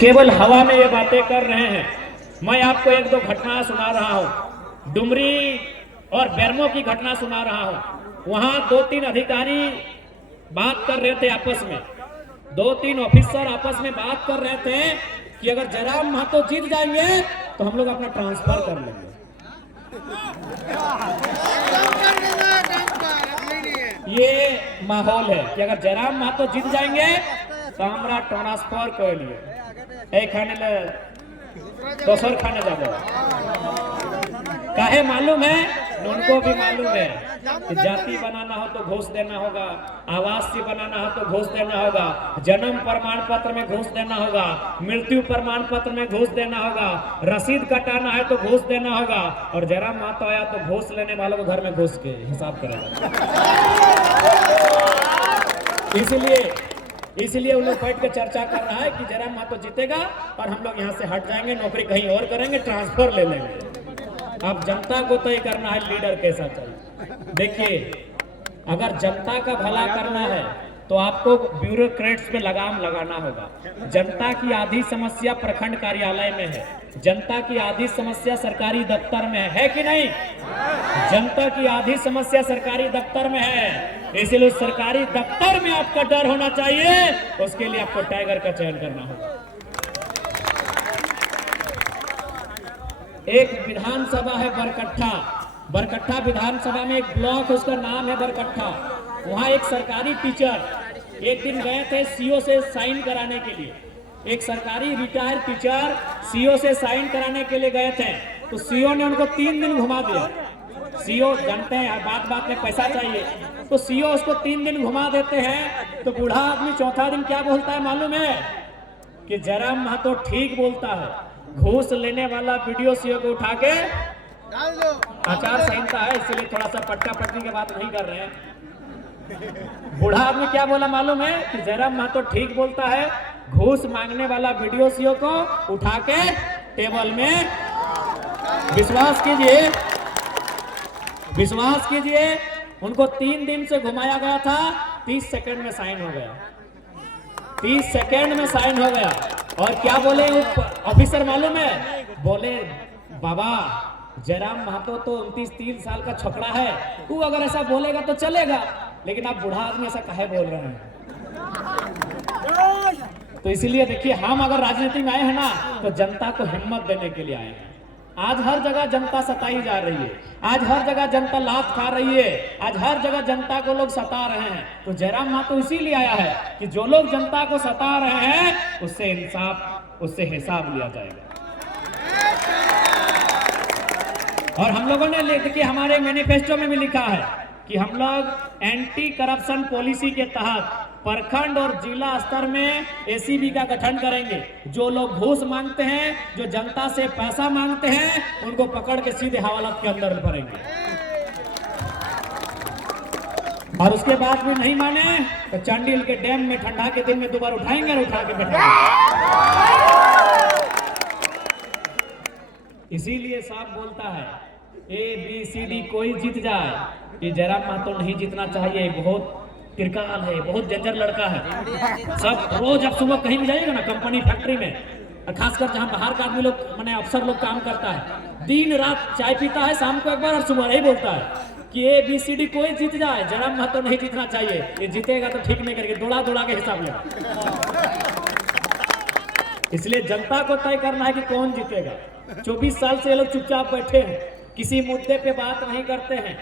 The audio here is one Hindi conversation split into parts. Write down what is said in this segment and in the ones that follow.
केवल हवा में ये बातें कर रहे हैं। मैं आपको एक दो घटना सुना रहा हूं, डुमरी और बेरमो की घटना सुना रहा हूं। वहां 2-3 अधिकारी बात कर रहे थे आपस में, 2-3 ऑफिसर आपस में बात कर रहे थे कि अगर जयराम महतो जीत जाएंगे तो हम लोग अपना ट्रांसफर कर लेंगे। ये माहौल है कि अगर जयराम महतो जीत जाएंगे तो हमारा ट्रांसफर कर लिए एक खाने ले दोसर खाने जाओ। काहे मालूम है, उनको भी मालूम है कि जाति बनाना हो तो घूस देना होगा, आवासीय बनाना हो तो घूस देना होगा, जन्म प्रमाण पत्र में घूस देना होगा, मृत्यु प्रमाण पत्र में घूस देना होगा, रसीद कटाना है तो घूस देना होगा। और जयराम महतो आया तो घूस लेने वालों को घर में घुस के हिसाब करेगा। इसलिए उन लोग बैठ के चर्चा कर रहा है कि जयराम महतो जीतेगा और हम लोग यहाँ से हट जाएंगे, नौकरी कहीं और करेंगे, ट्रांसफर ले लेंगे। अब जनता को तय करना है लीडर कैसा चाहिए। देखिए, अगर जनता का भला करना है तो आपको ब्यूरोक्रेट्स पे लगाम लगाना होगा। जनता की आधी समस्या प्रखंड कार्यालय में है, जनता की आधी समस्या सरकारी दफ्तर में है कि नहीं? जनता की आधी समस्या सरकारी दफ्तर में है, इसलिए सरकारी दफ्तर में आपका डर होना चाहिए। उसके लिए आपको टाइगर का चयन करना होगा। एक विधानसभा है बरकट्ठा विधानसभा में एक ब्लॉक, उसका नाम है बरकट्ठा। वहां एक सरकारी टीचर एक दिन गए थे सीओ से साइन कराने के लिए। एक सरकारी रिटायर्ड टीचर सीओ से साइन कराने के लिए गए थे, तो सीओ ने उनको 3 दिन घुमा दिया। सीओ जानते हैं बात में पैसा चाहिए, तो सीओ उसको 3 दिन घुमा देते हैं। तो बूढ़ा आदमी चौथा दिन क्या बोलता है मालूम है? कि जयराम महतो ठीक बोलता है, घूस लेने वाला वीडियो सीओ को उठा के आचार संहिता है, इसलिए थोड़ा सा पट्टा पट्टी की बात नहीं कर रहे हैं। बूढ़ा आदमी क्या बोला मालूम है? कि जयराम महतो ठीक बोलता है, घूस मांगने वाला वीडियो सीओ को उठा के टेबल में, विश्वास कीजिए उनको 3 दिन से घुमाया गया था, 30 सेकंड में साइन हो गया। 30 सेकंड में साइन हो गया। और क्या बोले ऑफिसर मालूम है? बोले बाबा जयराम महतो तो 29-30 साल का छोकरा है, तू अगर ऐसा बोलेगा तो चलेगा, लेकिन आप बूढ़ा आदमी ऐसा काहे बोल रहे हैं? तो इसलिए देखिए, हम अगर राजनीति में आए हैं ना तो जनता को हिम्मत देने के लिए आए हैं। आज हर जगह जनता सताई जा रही है, आज हर जगह जनता लात खा रही है, आज हर जगह जनता को लोग सता रहे हैं। तो जयराम महतो इसीलिए आया है कि जो लोग जनता को सता रहे हैं उससे हिसाब लिया जाएगा। और हम लोगों ने देखिए हमारे मैनिफेस्टो में भी लिखा है कि हम लोग एंटी करप्शन पॉलिसी के तहत प्रखंड और जिला स्तर में एसीबी का गठन करेंगे। जो लोग घूस मांगते हैं, जो जनता से पैसा मांगते हैं, उनको पकड़ के सीधे हवालात के अंदर भरेंगे। और उसके बाद भी नहीं माने तो चांडिल के डैम में ठंडा के दिन में दोबारा उठाएंगे और उठा के बैठाएंगे। इसीलिए साहब बोलता है ABCD कोई जीत जाए, ये जयराम महतो नहीं जीतना चाहिए। बहुत तिरकाल है, बहुत जज्जर लड़का है। सब रोज आप सुबह कहीं भी जाइएगा ना, कंपनी फैक्ट्री में, खासकर जहां बाहर का आदमी लोग माने अफसर लोग काम करता है, दिन रात चाय पीता है, शाम को एक बार और सुबह यही बोलता है कि ABCD कोई जीत जाए, जयराम महतो नहीं जीतना चाहिए। ये जीतेगा तो ठीक नहीं करके दौड़ा के हिसाब लेगा। इसलिए जनता को तय करना है कि कौन जीतेगा। 24 साल से ये लोग चुपचाप बैठे हैं, किसी मुद्दे पे बात नहीं करते हैं,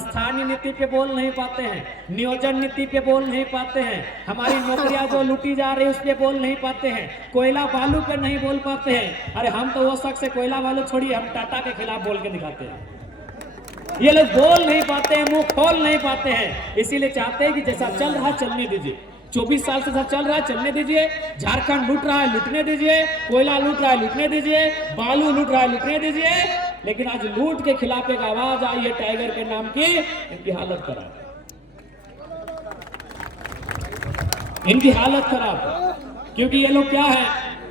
स्थानीय नीति पे बोल नहीं पाते हैं, नियोजन नीति पे बोल नहीं पाते हैं, हमारी नौकरियां जो लूटी जा रही है उस पे बोल नहीं पाते हैं, कोयला बालू पे नहीं बोल पाते हैं। अरे हम तो वो शख्स है, कोयला बालू छोड़िए, हम टाटा के खिलाफ बोल के दिखाते हैं। ये लोग बोल नहीं पाते हैं, मुंह खोल नहीं पाते हैं। इसीलिए चाहते हैं कि जैसा चल रहा चलने दीजिए, 24 साल से सब चल रहा है चलने दीजिए। झारखंड लूट रहा है लूटने दीजिए, कोयला लूट रहा है लूटने दीजिए, बालू लूट रहा है लूटने दीजिए। लेकिन आज लूट के खिलाफ एक आवाज आई है टाइगर के नाम की, इनकी हालत खराब, इनकी हालत खराब। क्योंकि ये लोग क्या है,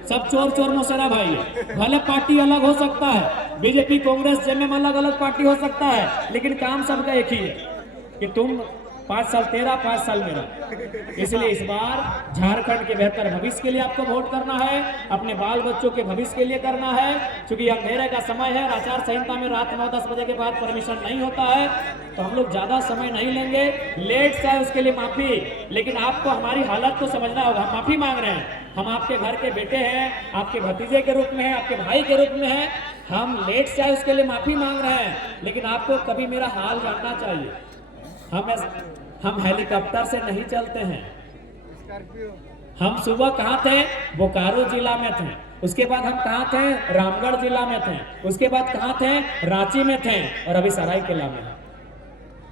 सब चोर मौसेरा भाई है। भले पार्टी अलग हो सकता है, बीजेपी कांग्रेस जेएमएम अलग अलग पार्टी हो सकता है, लेकिन काम सबका एक ही है कि तुम 5 साल तेरा, 5 साल मेरा। इसलिए इस बार झारखंड के बेहतर भविष्य के लिए आपको वोट करना है, अपने बाल बच्चों के भविष्य के लिए करना है। क्योंकि अंधेरे का समय है, आचार संहिता में रात 9-10 बजे के बाद परमिशन नहीं होता है, तो हम लोग ज्यादा समय नहीं लेंगे। लेट से उसके लिए माफी, लेकिन आपको हमारी हालत को समझना होगा। हम माफी मांग रहे हैं, हम आपके घर के बेटे हैं, आपके भतीजे के रूप में हैं, आपके भाई के रूप में हैं। हम लेट से आए उसके लिए माफी मांग रहे हैं, लेकिन आपको कभी मेरा हाल जानना चाहिए। हम हेलीकॉप्टर से नहीं चलते हैं। हम सुबह कहाँ थे? बोकारो जिला में थे। उसके बाद हम कहाँ थे? रामगढ़ जिला में थे। उसके बाद कहाँ थे? रांची में थे, और अभी सरायकेला में।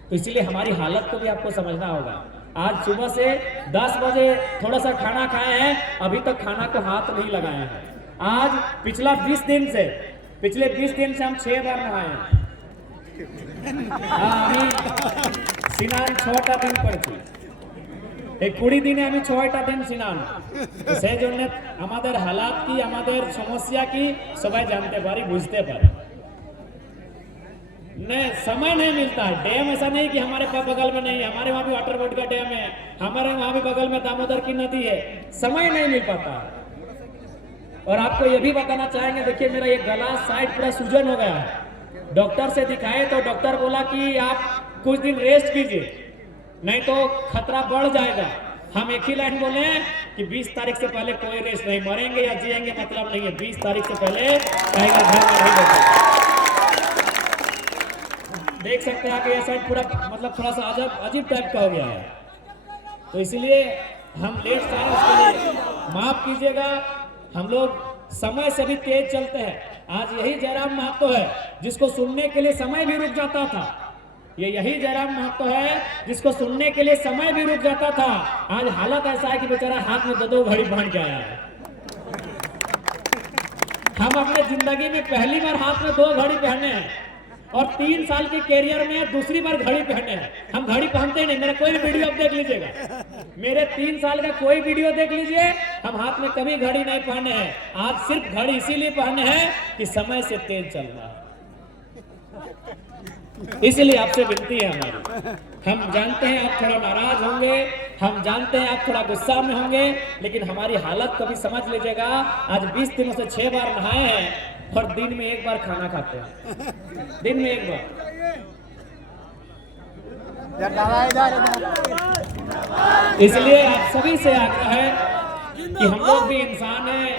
तो इसलिए हमारी हालत को भी आपको समझना होगा। आज सुबह से 10 बजे थोड़ा सा खाना खाए हैं, अभी तक खाना को हाथ नहीं लगाए हैं। आज पिछले 20 दिन से हम 6 बार नहाए हैं। स्नान 6टा दिन करছি, এই 20 দিনে আমি 6টা দিন স্নান। সেই জন্য আমাদের হালাত কি, আমাদের সমস্যা কি সবাই জানতে পারি, বুঝতে পারি। नहीं, समय नहीं मिलता है। डैम ऐसा नहीं कि हमारे पास बगल में नहीं है, हमारे वहाँ भी वाटर बोर्ड का डैम है, हमारे वहाँ भी बगल में दामोदर की नदी है, समय नहीं मिल पाता। और आपको ये भी बताना चाहेंगे, देखिए मेरा ये गला साइड पूरा सूजन हो गया है। डॉक्टर से दिखाए तो डॉक्टर बोला कि आप कुछ दिन रेस्ट कीजिए, नहीं तो खतरा बढ़ जाएगा। हम एक ही लाइन बोले कि 20 तारीख से पहले कोई रेस्ट नहीं, मरेंगे या जिएंगे मतलब नहीं है। 20 तारीख से पहले टाइगर घर में नहीं बैठेंगे। देख सकते हैं कि ये साइड पूरा मतलब थोड़ा सा अजीब टाइप का हो गया है, तो इसलिए हम लेट से आए, उसके लिए माफ कीजिएगा। हम लोग समय से भी तेज चलते हैं। आज यही जयराम महतो है जिसको सुनने के लिए समय भी रुक जाता था। यही जयराम महतो है जिसको सुनने के लिए समय भी रुक जाता था। आज हालत ऐसा है कि बेचारा हाथ में 2-2 घड़ी पहन के आया है। हम अपने जिंदगी में पहली बार हाथ में 2 घड़ी पहने हैं, और 3 साल के कैरियर में दूसरी बार घड़ी पहने हैं। हम घड़ी पहनते ही नहीं। मेरा कोई वीडियो आप देख लीजिएगा, मेरे 3 साल का कोई वीडियो देख लीजिए, हम हाथ में कभी घड़ी नहीं पहने हैं। आज सिर्फ घड़ी इसीलिए पहने हैं कि समय से तेज चलना है। इसलिए आपसे विनती है हमारी। हम जानते हैं आप थोड़ा नाराज होंगे, हम जानते हैं आप थोड़ा गुस्सा में होंगे, लेकिन हमारी हालत को भी समझ लीजिएगा। आज 20 दिनों से 6 बार नहाए हैं, और दिन में 1 बार खाना खाते हैं, दिन में 1 बार। इसलिए आप सभी से आग्रह है कि हम लोग भी इंसान हैं,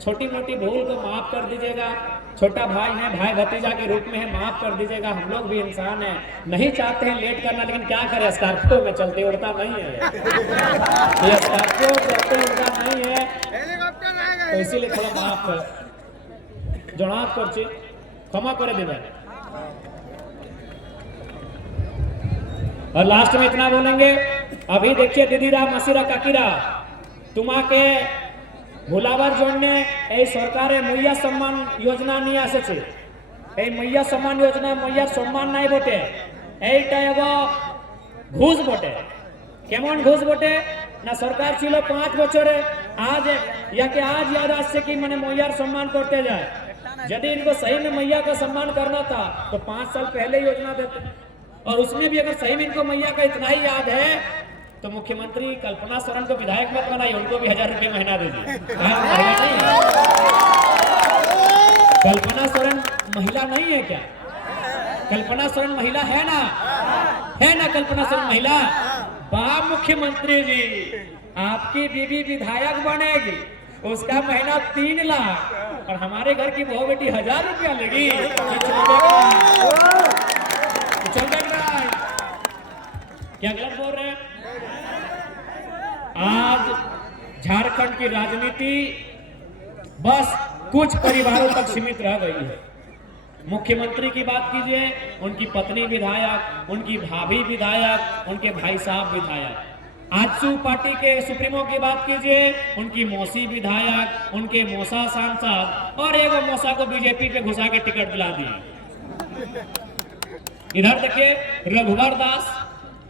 छोटी मोटी भूल को माफ कर दीजिएगा। छोटा भाई है, भाई भतीजा के रूप में है, माफ कर दीजिएगा। हम लोग भी इंसान हैं, नहीं चाहते हैं लेट करना, लेकिन क्या करें, स्कॉर्पियो में चलते उड़ता नहीं है, ये स्कॉर्पियो चलते उड़ता नहीं है, तो इसीलिए थोड़ा माफ कर जनाब करছি, क्षमा করে देवें। और लास्ट में इतना बोलेंगे, अभी देखिए दीदीरा मासिरा काकीरा तुम्हाके भुलाবার জন্য এই সরকারে মইয়া সম্মান যোজনা নিয়ে এসেছে। এই মইয়া সম্মান যোজনা মইয়ার সম্মান নাই বটে, এইটা এগো ঘুষ বটে। কেমন ঘুষ বটে না, সরকার ছিল 5 বছরে, आज याके आज याद আসছে कि मैंने মইয়ার सम्मान करते जाए। यदि इनको सही में मैया का सम्मान करना था तो 5 साल पहले योजना देते, और उसमें भी अगर सही में इनको मैया का इतना ही याद है तो मुख्यमंत्री कल्पना सोरेन को विधायक मत बनाइए, उनको भी 1000 रुपये महीना दीजिए। कल्पना सोरेन महिला नहीं है क्या? कल्पना सोरेन महिला है ना, है ना? कल्पना सोरेन महिला। वाह मुख्यमंत्री जी, आपकी बीबी विधायक बनेगी, उसका महीना 3 लाख, और हमारे घर की बहू बेटी 1000 रुपया लेगी। क्या गलत बोल रहे हैं? आज झारखंड की राजनीति बस कुछ परिवारों तक सीमित रह गई है। मुख्यमंत्री की बात कीजिए, उनकी पत्नी विधायक, उनकी भाभी विधायक, उनके भाई साहब विधायक। आजसू पार्टी के सुप्रीमो की बात कीजिए, उनकी मौसी विधायक, उनके मौसा सांसद, और एक मौसा को बीजेपी पे घुसा के टिकट दिला दिए। इधर देखिए रघुवर दास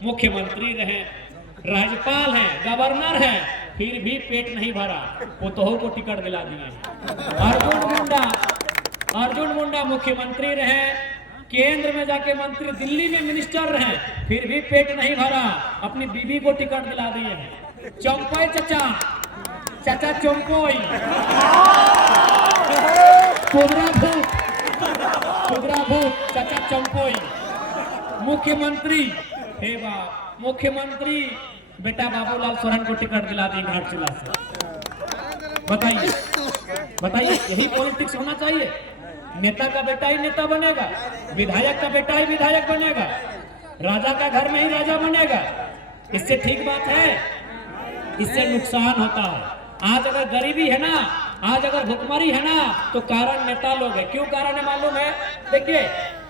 मुख्यमंत्री रहे, राज्यपाल हैं, गवर्नर हैं, फिर भी पेट नहीं भरा, पुतोह को टिकट दिला दिए। अर्जुन मुंडा मुख्यमंत्री रहे, केंद्र में जाके मंत्री, दिल्ली में मिनिस्टर रहे, फिर भी पेट नहीं भरा, अपनी बीबी को टिकट दिला दिए हैं। चौंपोई चाचा, चाचा चौंपोई, कुबरा भूत, चाचा चौंपोई, मुख्यमंत्री, हे बाप, मुख्यमंत्री बेटा बाबूलाल सोरेन को टिकट दिला दी घाटशिला से। बताइए यही पॉलिटिक्स होना चाहिए? नेता का बेटा ही नेता बनेगा, विधायक का बेटा ही विधायक बनेगा, राजा का घर में ही राजा बनेगा? इससे ठीक बात है? इससे नुकसान होता है। आज अगर गरीबी है ना, आज अगर भुखमरी है ना, तो कारण नेता लोग है। क्यों कारण है मालूम है? देखिए,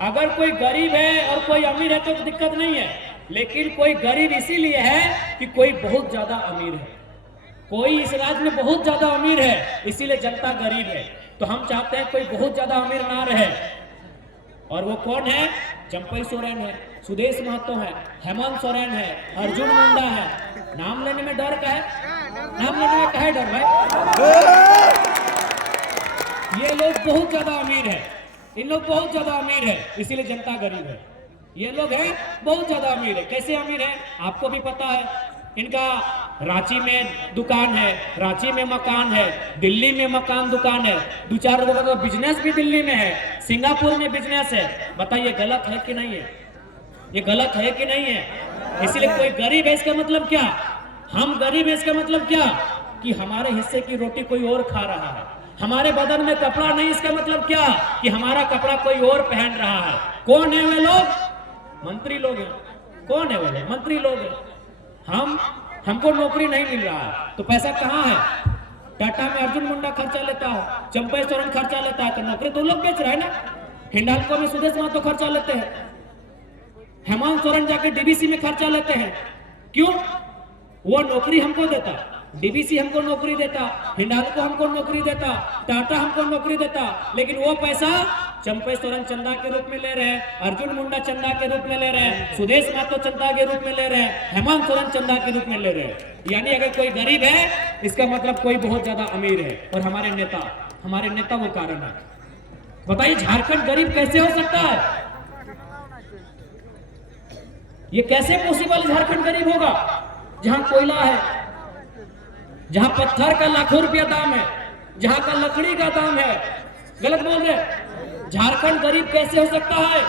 अगर कोई गरीब है और कोई अमीर है तो दिक्कत नहीं है, लेकिन कोई गरीब इसीलिए है कि कोई बहुत ज्यादा अमीर है। कोई इस राज्य में बहुत ज्यादा अमीर है, इसीलिए जनता गरीब है। तो हम चाहते हैं कोई बहुत ज्यादा अमीर ना रहे, और वो कौन है? चंपई सोरेन है, सुदेश महतो है, हेमंत सोरेन है, अर्जुन मुंडा है। नाम लेने में डर का है? नाम लेने में क्या है डर भाई? ये लोग बहुत ज्यादा अमीर है, इन लोग बहुत ज्यादा अमीर है, इसीलिए जनता गरीब है। ये लोग हैं बहुत ज्यादा अमीर है। कैसे अमीर है आपको भी पता है। इनका रांची में दुकान है, रांची में मकान है, दिल्ली में मकान दुकान है, 2-4 लोगों का तो बिजनेस भी दिल्ली में है, सिंगापुर में बिजनेस है। बताइए गलत है कि नहीं है? ये गलत है कि नहीं है? इसलिए कोई गरीब है इसका मतलब क्या? हम गरीब है इसका मतलब क्या? कि हमारे हिस्से की रोटी कोई और खा रहा है, हमारे बदन में कपड़ा नहीं, इसका मतलब क्या? कि हमारा कपड़ा कोई और पहन रहा है। कौन है वे लोग? मंत्री लोग हैं। कौन है वे लोग? मंत्री लोग हैं। हमको नौकरी नहीं मिल रहा है तो पैसा कहाँ है? टाटा में अर्जुन मुंडा खर्चा लेता है, चंपई सोरेन खर्चा लेता है, तो नौकरी तो लोग बेच रहे हैं ना। हिंडाल्को में सुदेश महतो खर्चा लेते हैं, हेमंत सोरेन जाके डीबीसी में खर्चा लेते हैं। क्यों? वो नौकरी हमको देता, डीबीसी हमको नौकरी देता, हिंडाल्को हमको नौकरी देता, टाटा हमको नौकरी देता, लेकिन वो पैसा चंपई सोरेन चंदा के रूप में ले रहे हैं, अर्जुन मुंडा चंदा के रूप में ले रहे हैं, सुदेश महतो चंदा के रूप में ले रहे हैं, हेमंत सोरेन चंदा के रूप में ले रहे हैं। यानी अगर कोई गरीब है इसका मतलब कोई बहुत ज्यादा अमीर है, और हमारे नेता वो कारण है। बताइए झारखंड गरीब कैसे हो सकता है? ये कैसे पॉसिबल? झारखंड गरीब होगा जहां कोयला है, जहां पत्थर का लाखों रुपया दाम है, जहां का लकड़ी का दाम है। गलत बोल रहे? झारखंड गरीब कैसे हो सकता है?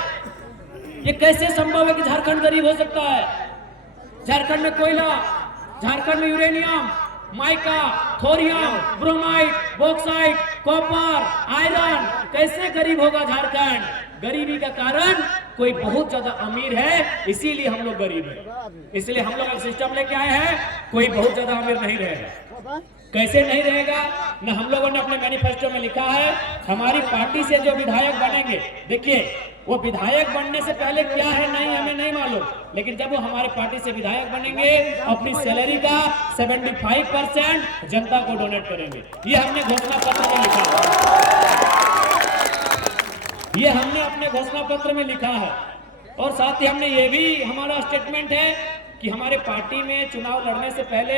ये कैसे संभव है कि झारखंड गरीब हो सकता है? झारखंड में कोयला, झारखंड में uranium, mica, thorium, bromide, bauxite, copper, iron, कैसे गरीब होगा झारखंड? गरीबी का कारण कोई बहुत ज्यादा अमीर है, इसीलिए हम लोग गरीब हैं। इसलिए हम लोग एक सिस्टम लेके आए हैं, कोई बहुत ज्यादा अमीर नहीं रहेगा। कैसे नहीं रहेगा? न हम लोगों ने अपने मैनिफेस्टो में लिखा है, हमारी पार्टी से जो विधायक बनेंगे, देखिए वो विधायक बनने से पहले क्या है नहीं हमें नहीं मालूम, लेकिन जब वो हमारे पार्टी से विधायक बनेंगे अपनी सैलरी का 75% जनता को डोनेट करेंगे। ये हमने घोषणा पत्र में लिखा है, ये हमने अपने घोषणा पत्र में लिखा है। और साथ ही हमने ये भी हमारा स्टेटमेंट है कि हमारे पार्टी में चुनाव लड़ने से पहले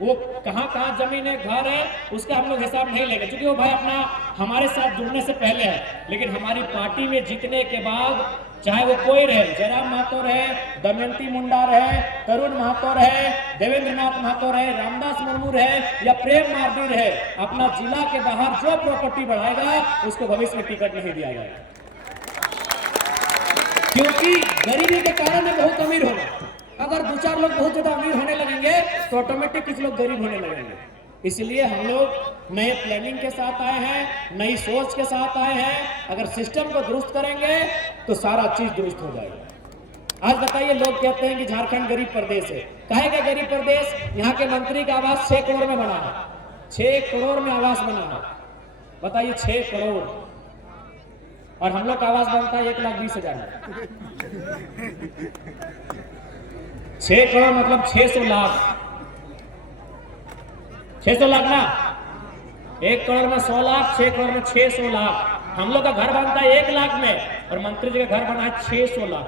वो कहाँ जमीन है, घर है, उसका हम लोग हिसाब नहीं लेंगे, क्योंकि वो भाई अपना हमारे साथ जुड़ने से पहले है। लेकिन हमारी पार्टी में जीतने के बाद चाहे वो कोई रहे, जयराम महतो रहे, दमयंती मुंडा रहे, तरुण महतो रहे, देवेंद्र नाथ महतो रहे, रामदास मुर्मू रहे या प्रेम मार्डी रहे, अपना जिला के बाहर जो प्रॉपर्टी बढ़ाएगा उसको भविष्य में टिकट नहीं दिया जाएगा। क्योंकि गरीबी के कारण में बहुत अमीर होगा। अगर 2-4 लोग बहुत ज्यादा अमीर होने लगेंगे तो ऑटोमेटिक कुछ लोग गरीब होने लगेंगे। इसलिए हम लोग नए प्लानिंग के साथ आए हैं, नई सोच के साथ आए हैं। अगर सिस्टम को दुरुस्त करेंगे तो सारा चीज दुरुस्त हो जाएगा। आज बताइए, लोग कहते हैं कि झारखंड गरीब प्रदेश है। काहे का गरीब प्रदेश? यहाँ के मंत्री का आवास 6 करोड़ में बना है, 6 करोड़ में आवास बना है। बताइए 6 करोड़, और हम लोग का आवास बनता है 1,20,000 में। 6 करोड़ मतलब 600 लाख, 600 लाख ना, 1 करोड़ में 100 लाख, 6 करोड़ में 600 लाख। हम लोग का घर बनता है 1 लाख में, और मंत्री जी का घर बना है 600 लाख।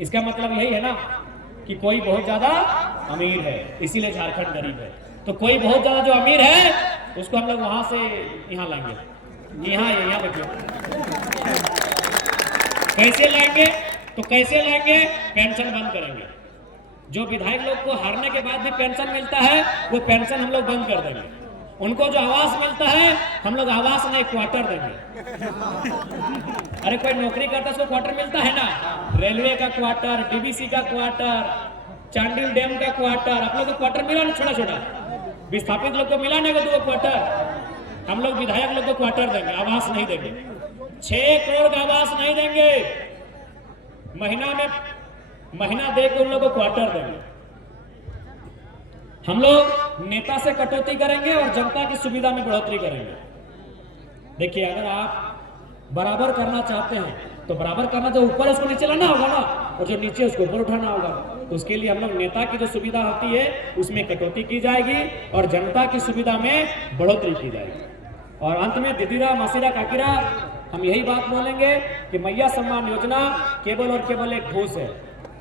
इसका मतलब यही है ना कि कोई बहुत ज्यादा अमीर है, इसीलिए झारखंड गरीब है। तो कोई बहुत ज्यादा जो अमीर है उसको हम लोग वहां से यहाँ लाएंगे। यहाँ बैठिए। कैसे लाएंगे? तो कैसे लाएंगे? पेंशन बंद करेंगे। जो विधायक लोग को हारने के बाद भी पेंशन मिलता है, वो पेंशन हम लोग बंद कर देंगे। उनको जो आवास मिलता है, हम लोग आवास नहीं क्वार्टर देंगे। अरे कोई नौकरी करता है उसको क्वार्टर मिलता है ना, रेलवे का क्वार्टर, डीबीसी का क्वार्टर, चांडिल डैम का क्वार्टर, आप लोग को क्वार्टर मिला ना, छोटा छोटा विस्थापित लोग को मिला ना दो क्वार्टर। हम लोग विधायक लोग को क्वार्टर देंगे, आवास नहीं देंगे। 6 करोड़ का आवास नहीं देंगे, महीना दे के उन लोगों को क्वार्टर देंगे। हम लोग नेता से कटौती करेंगे और जनता की सुविधा में बढ़ोतरी करेंगे। देखिए, अगर आप बराबर करना चाहते हैं तो बराबर करना, जो ऊपर उसको नीचे लाना होगा ना, और जो नीचे उसको ऊपर उठाना होगा। तो उसके लिए हम लोग नेता की जो सुविधा होती है उसमें कटौती की जाएगी और जनता की सुविधा में बढ़ोतरी की जाएगी। और अंत में दीदीरा मासीरा काकीरा, हम यही बात बोलेंगे कि मैया सम्मान योजना केवल और केवल एक घूस है,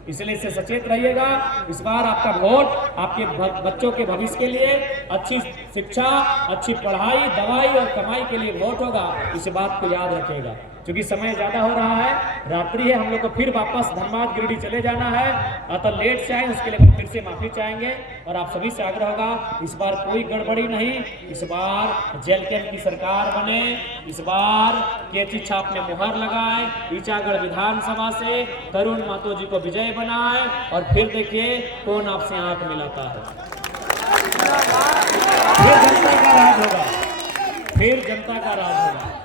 इसलिए इससे सचेत रहिएगा। इस बार आपका वोट आपके बच्चों के भविष्य के लिए, अच्छी शिक्षा, अच्छी पढ़ाई, दवाई और कमाई के लिए वोट होगा। इस बात को याद रखिएगा। क्योंकि समय ज्यादा हो रहा है, रात्रि है, हम लोग को फिर वापस धनबाद गिरिडीह चले जाना है, अतः लेट से आए उसके लिए फिर से माफी चाहेंगे। और आप सभी से आग्रह होगा, इस बार कोई गड़बड़ी नहीं, इस बार जेल कैंप की सरकार बने, इस बार केची छाप में मुहर लगाए, ईचागढ़ विधानसभा से तरुण महतो जी को विजय बनाए और फिर देखिए कौन आपसे आंख मिलाता है। फिर जनता का राज होगा, फिर जनता का राज होगा।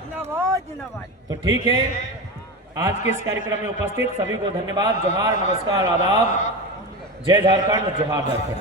तो ठीक है, आज के इस कार्यक्रम में उपस्थित सभी को धन्यवाद। जोहार, नमस्कार, आदाब। जय झारखंड, जोहार झारखंड।